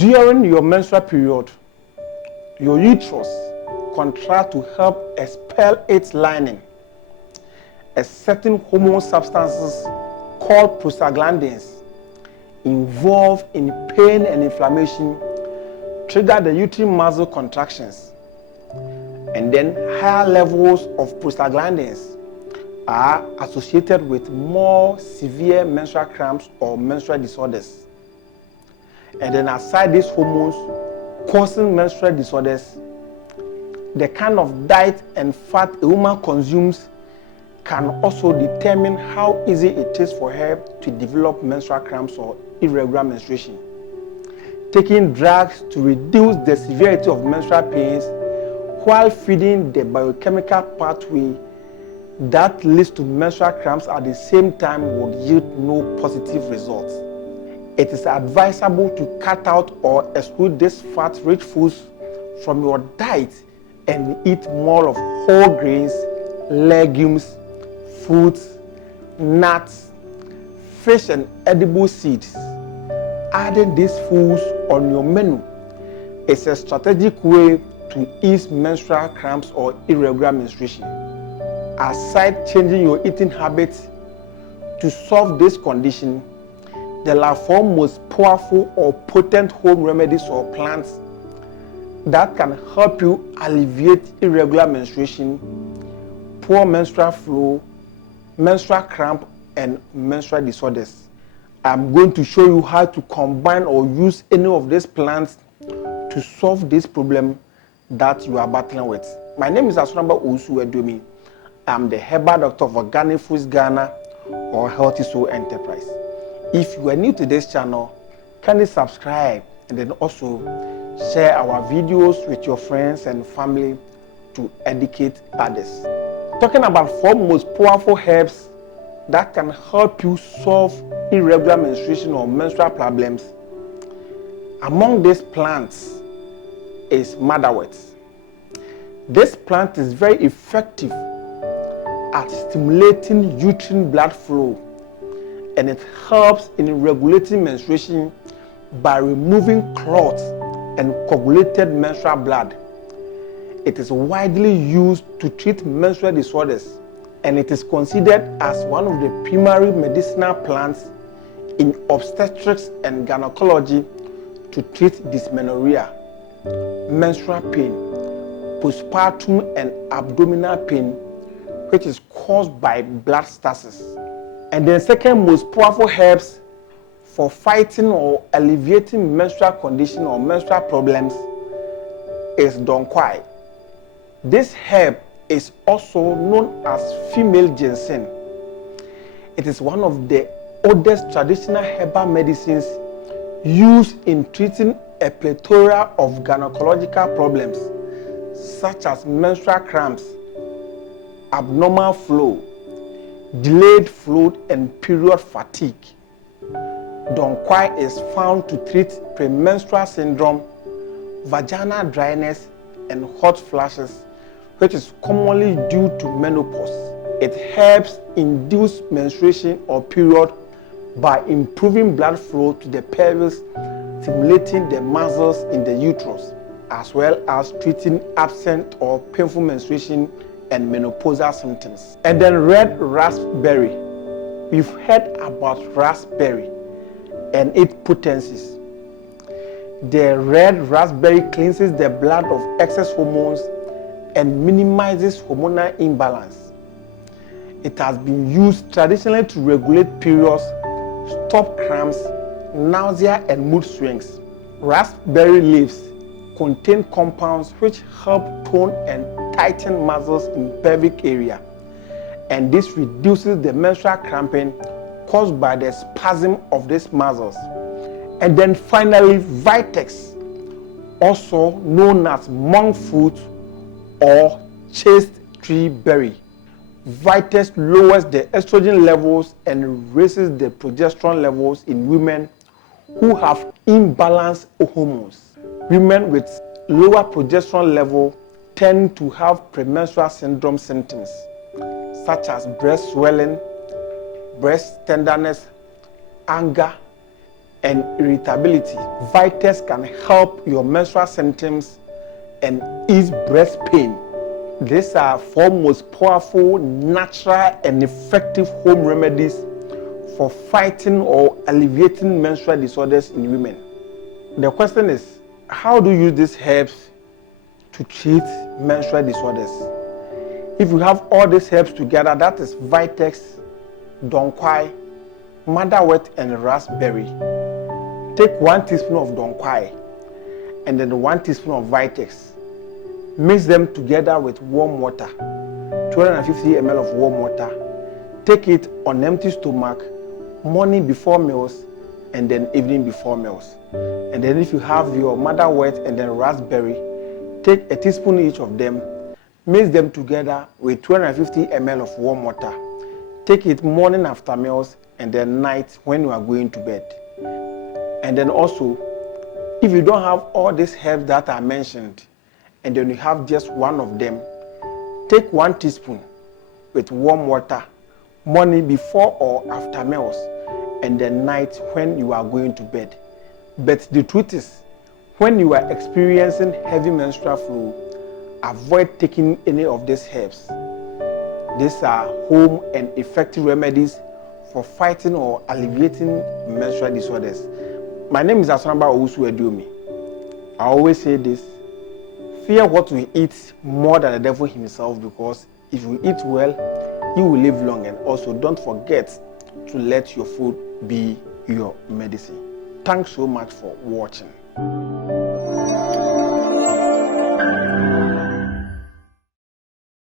During your menstrual period, your uterus contracts to help expel its lining. A certain hormone substances called prostaglandins involved in pain and inflammation trigger the uterine muscle contractions, and then higher levels of prostaglandins are associated with more severe menstrual cramps or menstrual disorders. And then aside these hormones causing menstrual disorders, the kind of diet and fat a woman consumes can also determine how easy it is for her to develop menstrual cramps or irregular menstruation. Taking drugs to reduce the severity of menstrual pains while feeding the biochemical pathway that leads to menstrual cramps at the same time would yield no positive results. It is advisable to cut out or exclude these fat-rich foods from your diet and eat more of whole grains, legumes, fruits, nuts, fish, and edible seeds. Adding these foods on your menu is a strategic way to ease menstrual cramps or irregular menstruation. Aside changing your eating habits to solve this condition, there are four most powerful or potent home remedies or plants that can help you alleviate irregular menstruation, poor menstrual flow, menstrual cramp, and menstrual disorders. I'm going to show you how to combine or use any of these plants to solve this problem that you are battling with. My name is Asonaba Owusu Aduomi. I'm the herbal doctor for Organic Foods Ghana or Healthy Soul Enterprise. If you are new to this channel, kindly subscribe and then also share our videos with your friends and family to educate others. Talking about four most powerful herbs that can help you solve irregular menstruation or menstrual problems. Among these plants is motherwort. This plant is very effective at stimulating uterine blood flow, and it helps in regulating menstruation by removing clots and coagulated menstrual blood. It is widely used to treat menstrual disorders, and it is considered as one of the primary medicinal plants in obstetrics and gynecology to treat dysmenorrhea, menstrual pain, postpartum and abdominal pain, which is caused by blood stasis. And the second most powerful herbs for fighting or alleviating menstrual condition or menstrual problems is donkwai. This herb is also known as female ginseng. It is one of the oldest traditional herbal medicines used in treating a plethora of gynecological problems such as menstrual cramps, abnormal flow, delayed flow, and period fatigue. Donkwai is found to treat premenstrual syndrome, vaginal dryness, and hot flashes, which is commonly due to menopause. It helps induce menstruation or period by improving blood flow to the pelvis, stimulating the muscles in the uterus, as well as treating absent or painful menstruation and menopausal symptoms. And then red raspberry. We've heard about raspberry and its potencies. The red raspberry cleanses the blood of excess hormones and minimizes hormonal imbalance. It has been used traditionally to regulate periods, stop cramps, nausea, and mood swings. Raspberry leaves contain compounds which help tone and tighten muscles in pelvic area, and this reduces the menstrual cramping caused by the spasm of these muscles. And then finally, vitex, also known as monk fruit or chaste tree berry. Vitex lowers the estrogen levels and raises the progesterone levels in women who have imbalanced hormones. Women with lower progesterone level tend to have premenstrual syndrome symptoms such as breast swelling, breast tenderness, anger, and irritability. Vitex can help your menstrual symptoms and ease breast pain. These are 4 most powerful, natural, and effective home remedies for fighting or alleviating menstrual disorders in women. The question is, how do you use these herbs to treat menstrual disorders? If you have all these herbs together, that is Vitex, Donkwai, motherwort, and raspberry. Take 1 teaspoon of Donkwai and then 1 teaspoon of Vitex. Mix them together with warm water, 250 ml of warm water. Take it on empty stomach, morning before meals and then evening before meals. And then if you have your motherwort and then raspberry, take a teaspoon each of them, mix them together with 250 ml of warm water. Take it morning after meals and then night when you are going to bed. And then also, if you don't have all these herbs that are mentioned, and then you have just one of them, take 1 teaspoon with warm water, morning before or after meals, and then night when you are going to bed. But the truth is, when you are experiencing heavy menstrual flow, avoid taking any of these herbs. These are home and effective remedies for fighting or alleviating menstrual disorders. My name is Asonaba Owusu Aduomi. I always say this: fear what we eat more than the devil himself, because if you eat well, you will live long. And also, don't forget to let your food be your medicine. Thanks so much for watching.